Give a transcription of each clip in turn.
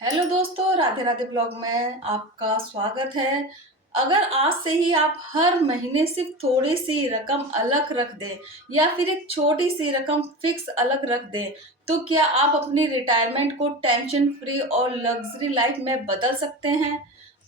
Hello दोस्तों, Radhe Radhe blog में आपका स्वागत है। अगर आज से ही आप हर महीने सिर्फ थोड़ी सी रकम अलग रख दें या फिर एक छोटी सी रकम फिक्स अलग रख दें, तो क्या आप अपनी रिटायरमेंट को टेंशन फ्री और लग्जरी लाइफ में बदल सकते हैं।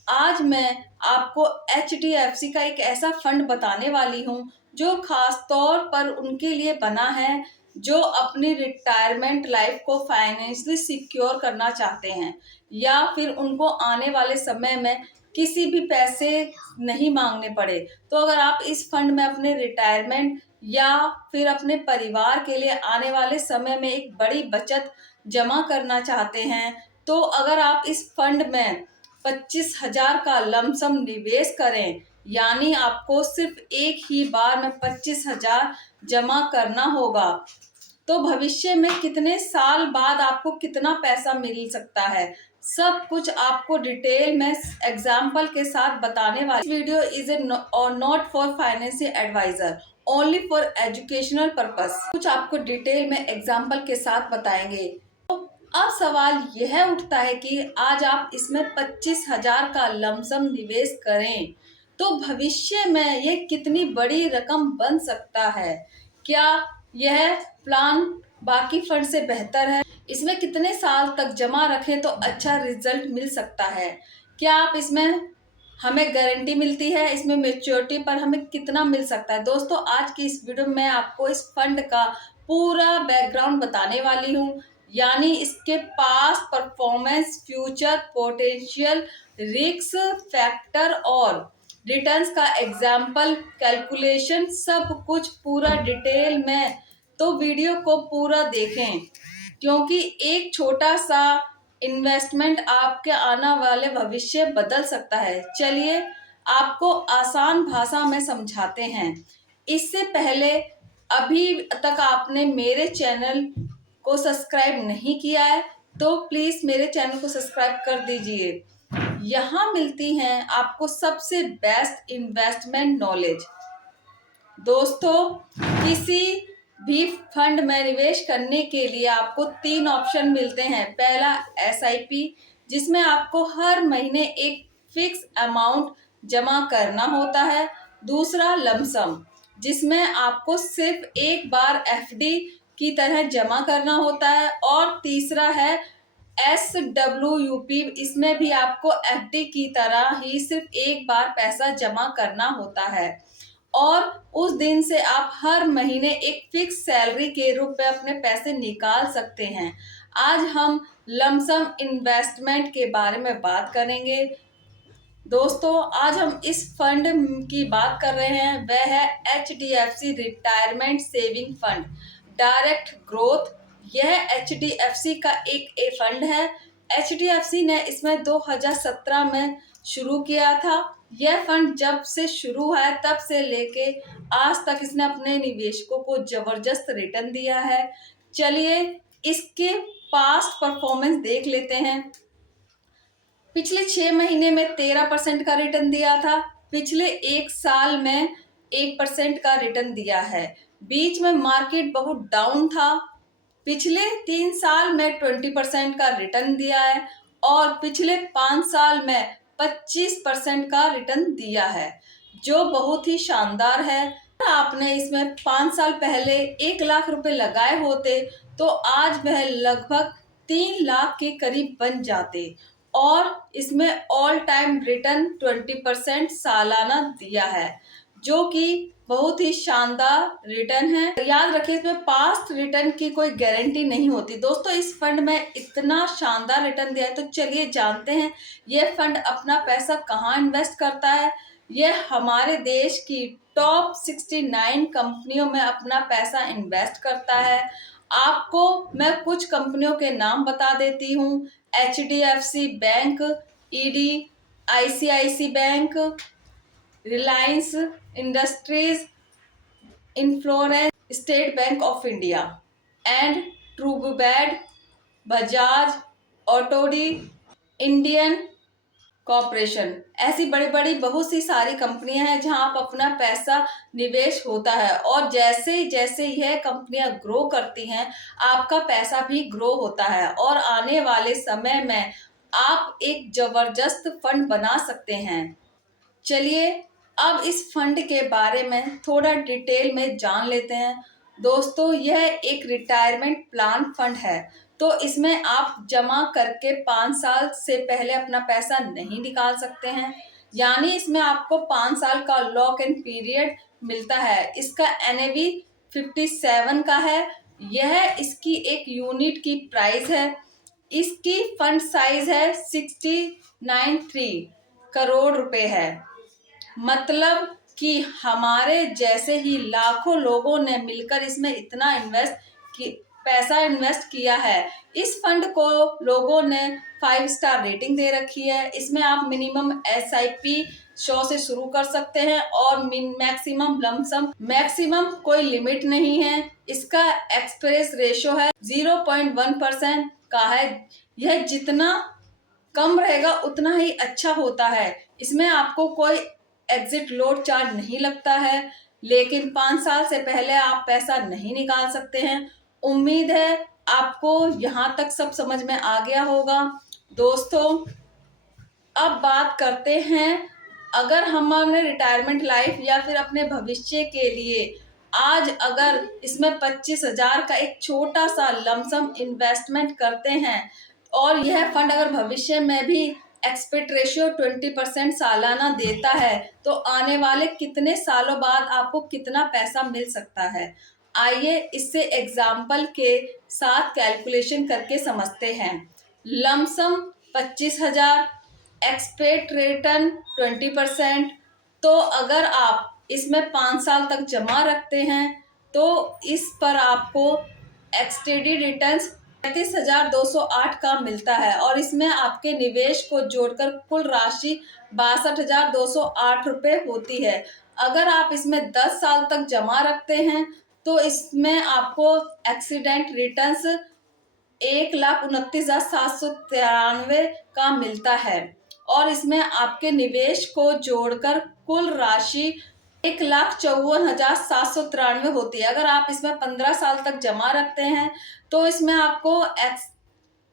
आज मैं आपको HDFC का एक ऐसा फंड बताने वाली हूँ जो खास तौर पर उनके लिए बना है जो अपनी रिटायरमेंट लाइफ को फाइनेंशियली सिक्योर करना चाहते हैं या फिर उनको आने वाले समय में किसी भी पैसे नहीं मांगने पड़े। तो अगर आप इस फंड में अपने रिटायरमेंट या फिर अपने परिवार के लिए आने वाले समय में एक बड़ी बचत जमा करना चाहते हैं, तो अगर आप इस फंड में 25,000 का लमसम निवेश करें, यानी आपको सिर्फ एक ही बार में 25,000 जमा करना होगा, तो भविष्य में कितने साल बाद आपको कितना पैसा मिल सकता है, सब कुछ आपको डिटेल में एग्जाम्पल के साथ बताने वाली। Video is a not for financial adviser, only for educational purpose. कुछ आपको डिटेल में एग्जाम्पल के साथ बताएंगे। अब सवाल यह उठता है कि आज आप इसमें 25,000 का लमसम निवेश करें तो भविष्य में ये कितनी बड़ी रकम बन सकता है। क्या यह प्लान बाकी फंड से बेहतर है? इसमें कितने साल तक जमा रखें तो अच्छा रिजल्ट मिल सकता है? क्या आप इसमें हमें गारंटी मिलती है? इसमें मेच्योरिटी पर हमें कितना मिल सकता है? दोस्तों, आज की इस वीडियो में मैं आपको इस फंड का पूरा बैकग्राउंड बताने वाली हूँ, यानी इसके पास performance, future potential, risk factor और रिटर्न्स का एग्जाम्पल, कैलकुलेशन, सब कुछ पूरा डिटेल में। तो वीडियो को पूरा देखें क्योंकि एक छोटा सा इन्वेस्टमेंट आपके आने वाले भविष्य बदल सकता है। चलिए आपको आसान भाषा में समझाते हैं। इससे पहले अभी तक आपने मेरे चैनल को सब्सक्राइब नहीं किया है तो प्लीज मेरे चैनल को सब्सक्राइब कर दीजिए। यहाँ मिलती हैं आपको सबसे बेस्ट इन्वेस्टमेंट नॉलेज। दोस्तों, किसी भी फंड में निवेश करने के लिए आपको 3 ऑप्शन मिलते हैं। पहला SIP, जिसमें आपको हर महीने एक फिक्स अमाउंट जमा करना होता है। दूसरा लमसम, जिसमें आपको सिर्फ एक बार FD की तरह जमा करना होता है। और तीसरा है SWP, इसमें भी आपको FD की तरह ही सिर्फ एक बार पैसा जमा करना होता है और उस दिन से आप हर महीने एक फिक्स सैलरी के रूप में अपने पैसे निकाल सकते हैं। आज हम लमसम इन्वेस्टमेंट के बारे में बात करेंगे। दोस्तों, आज हम इस फंड की बात कर रहे हैं, वह है HDFC retirement saving fund direct growth. यह HDFC का एक फंड है। HDFC ने इसमें 2017 में शुरू किया था। यह फंड जब से शुरू हुआ है तब से लेके आज तक इसने अपने निवेशकों को जबरदस्त रिटर्न दिया है। चलिए इसके पास्ट परफॉर्मेंस देख लेते हैं। पिछले 6 महीने में 13% का रिटर्न दिया था। पिछले 1 साल में 1% का रिटर्न दिया है। बीच में मार्केट बहुत डाउन था। पिछले 3 साल में 20% का रिटर्न दिया है और पिछले 5 साल में 25% का रिटर्न दिया है, जो बहुत ही शानदार है। आपने इसमें 5 साल पहले 1 लाख रुपए लगाए होते तो आज वह लगभग 3 लाख के करीब बन जाते और इसमें ऑल टाइम रिटर्न 20% सालाना दिया है, जो कि बहुत ही शानदार रिटर्न है। याद रखिए, इसमें पास्ट रिटर्न की कोई गारंटी नहीं होती। दोस्तों, इस फंड में इतना शानदार रिटर्न दिया है तो चलिए जानते हैं यह फंड अपना पैसा कहाँ इन्वेस्ट करता है। यह हमारे देश की टॉप 69 कंपनियों में अपना पैसा इन्वेस्ट करता है। आपको मैं कुछ कंपनियों के नाम बता देती हूँ। HDFC bank, ED, ICICI bank, Reliance industries, इन्फ्लोरेंस, State Bank of India and ट्रूबेड, बजाज ऑटोडी, इंडियन कॉर्पोरेशन। ऐसी बड़ी बड़ी बहुत सी सारी कंपनियां हैं जहां आप अपना पैसा निवेश होता है और जैसे जैसे यह कंपनियां ग्रो करती हैं आपका पैसा भी ग्रो होता है और आने वाले समय में आप एक जबरदस्त फंड बना सकते हैं। चलिए अब इस फंड के बारे में थोड़ा डिटेल में जान लेते हैं। दोस्तों, यह एक रिटायरमेंट प्लान फंड है। तो इसमें आप जमा करके 5 साल से पहले अपना पैसा नहीं निकाल सकते हैं। यानी इसमें आपको 5 साल का लॉक इन पीरियड मिलता है। इसका NAV 57 का है। यह इसकी एक यूनिट की प्राइस है। इसकी फंड साइज है 69.3 करोड़ रुपए है। मतलब कि हमारे जैसे ही लाखों लोगों ने मिलकर इसमें इतना पैसा इन्वेस्ट किया है। इस फंड को लोगों ने 5 स्टार रेटिंग दे रखी है। इसमें आप मिनिमम SIP 100 से शुरू कर सकते हैं और मैक्सिमम लमसम मैक्सिमम कोई लिमिट नहीं है। इसका एक्सप्रेस रेशो है 0.1% का है। यह जितना कम रहेगा उतना ही अच्छा होता है। इसमें आपको कोई एग्जिट लोड चार्ज नहीं लगता है, लेकिन 5 साल से पहले आप पैसा नहीं निकाल सकते हैं। उम्मीद है आपको यहाँ तक सब समझ में आ गया होगा। दोस्तों, अब बात करते हैं, अगर हम अपने रिटायरमेंट लाइफ या फिर अपने भविष्य के लिए आज अगर इसमें 25,000 का एक छोटा सा लमसम इन्वेस्टमेंट करते हैं और यह फंड अगर भविष्य में भी एक्सपेक्ट रेशियो 20% सालाना देता है, तो आने वाले कितने सालों बाद आपको कितना पैसा मिल सकता है। आइए इससे एग्जाम्पल के साथ कैलकुलेशन करके समझते हैं। Lump sum 25,000, expect return 20%। तो अगर आप इसमें 5 साल तक जमा रखते हैं तो इस पर आपको एक्सटेडी रिटर्न्स 35,208 का मिलता है और इसमें आपके निवेश को जोड़कर कुल राशि 62,208 रुपये होती है। अगर आप इसमें 10 साल तक जमा रखते हैं तो इसमें आपको एक्सीडेंट रिटर्न्स 1,29,793 का मिलता है और इसमें आपके निवेश को जोड़कर कुल राशि 1,54,793 होती है। अगर आप इसमें 15 साल तक जमा रखते हैं तो इसमें आपको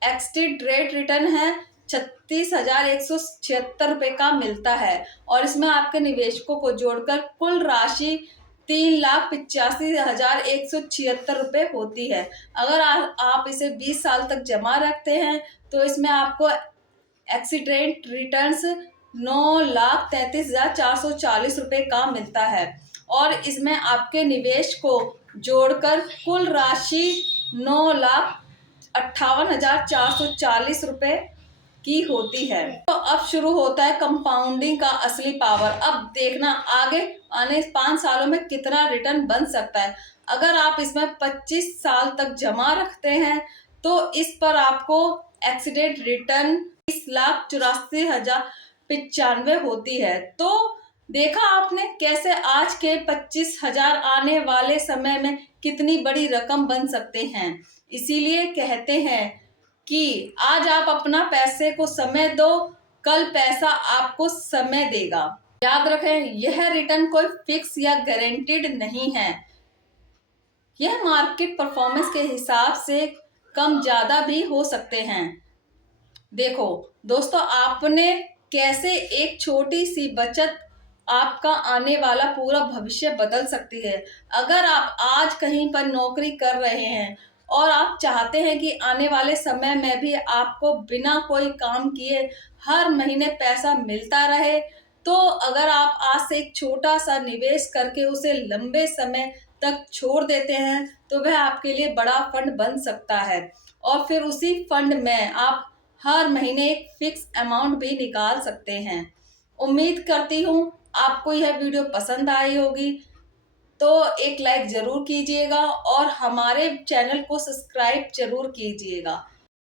एक्सटेड रेट रिटर्न है 36,176 रुपये का मिलता है और इसमें आपके निवेशकों को जोड़कर कुल राशि 3,85,176 रुपये होती है। अगर आप इसे 20 साल तक जमा रखते हैं तो इसमें आपको एक्सीडेंट रिटर्न्स 9,33,440 रुपये का मिलता है और इसमें आपके निवेश को जोड़कर कुल राशि 9,58,440 रुपये की होती है। तो अब शुरू होता है कंपाउंडिंग का असली पावर। अब देखना आगे आने 5 सालों में कितना रिटर्न बन सकता है। अगर आप इसमें 25 साल तक जमा रखते हैं तो इस पर आपको एक्सीडेंट रिटर्न 30,84,095 होती है। तो देखा आपने कैसे आज के 25,000 आने वाले समय में कितनी बड़ी रकम बन सकते हैं। इसीलिए कहते हैं कि आज आप अपना पैसे को समय दो, कल पैसा आपको समय देगा। याद रखें, यह रिटर्न कोई फिक्स या गारंटीड नहीं है। यह मार्केट परफॉर्मेंस के हिसाब से कम ज्यादा भी हो सकते हैं। देखो दोस्तों, आपने कैसे एक छोटी सी बचत आपका आने वाला पूरा भविष्य बदल सकती है। अगर आप आज कहीं पर नौकरी कर रहे हैं और आप चाहते हैं कि आने वाले समय में भी आपको बिना कोई काम किए हर महीने पैसा मिलता रहे, तो अगर आप आज से एक छोटा सा निवेश करके उसे लंबे समय तक छोड़ देते हैं तो वह आपके लिए बड़ा फंड बन सकता है और फिर उसी फंड में आप हर महीने एक फिक्स अमाउंट भी निकाल सकते हैं। उम्मीद करती हूँ आपको यह वीडियो पसंद आई होगी, तो एक लाइक जरूर कीजिएगा और हमारे चैनल को सब्सक्राइब जरूर कीजिएगा।